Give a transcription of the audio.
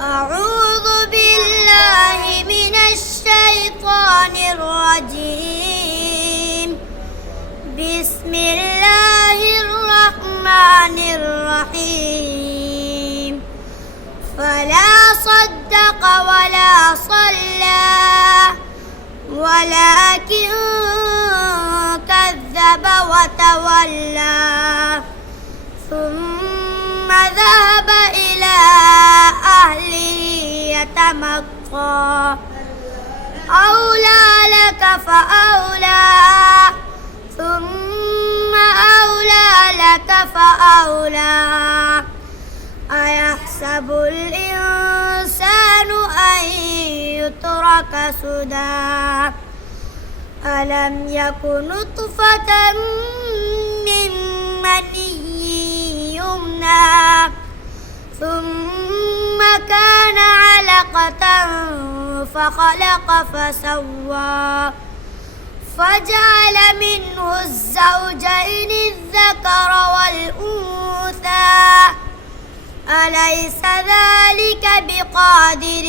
أعوذ بالله من الشيطان الرجيم. بسم الله الرحمن الرحيم. فلا صدق ولا صلى ولكن كذب وتولى ثم ذهب إلى أهله يتمطى أولى لك فأولى ثم أولى لك فأولى أيحسب الإنسان أن يترك سدى ألم يك نطفة من مني يمنى ثم كان علقة فخلق فسوى فجعل منه الزوجين الذكر والأنثى أليس ذلك بقادر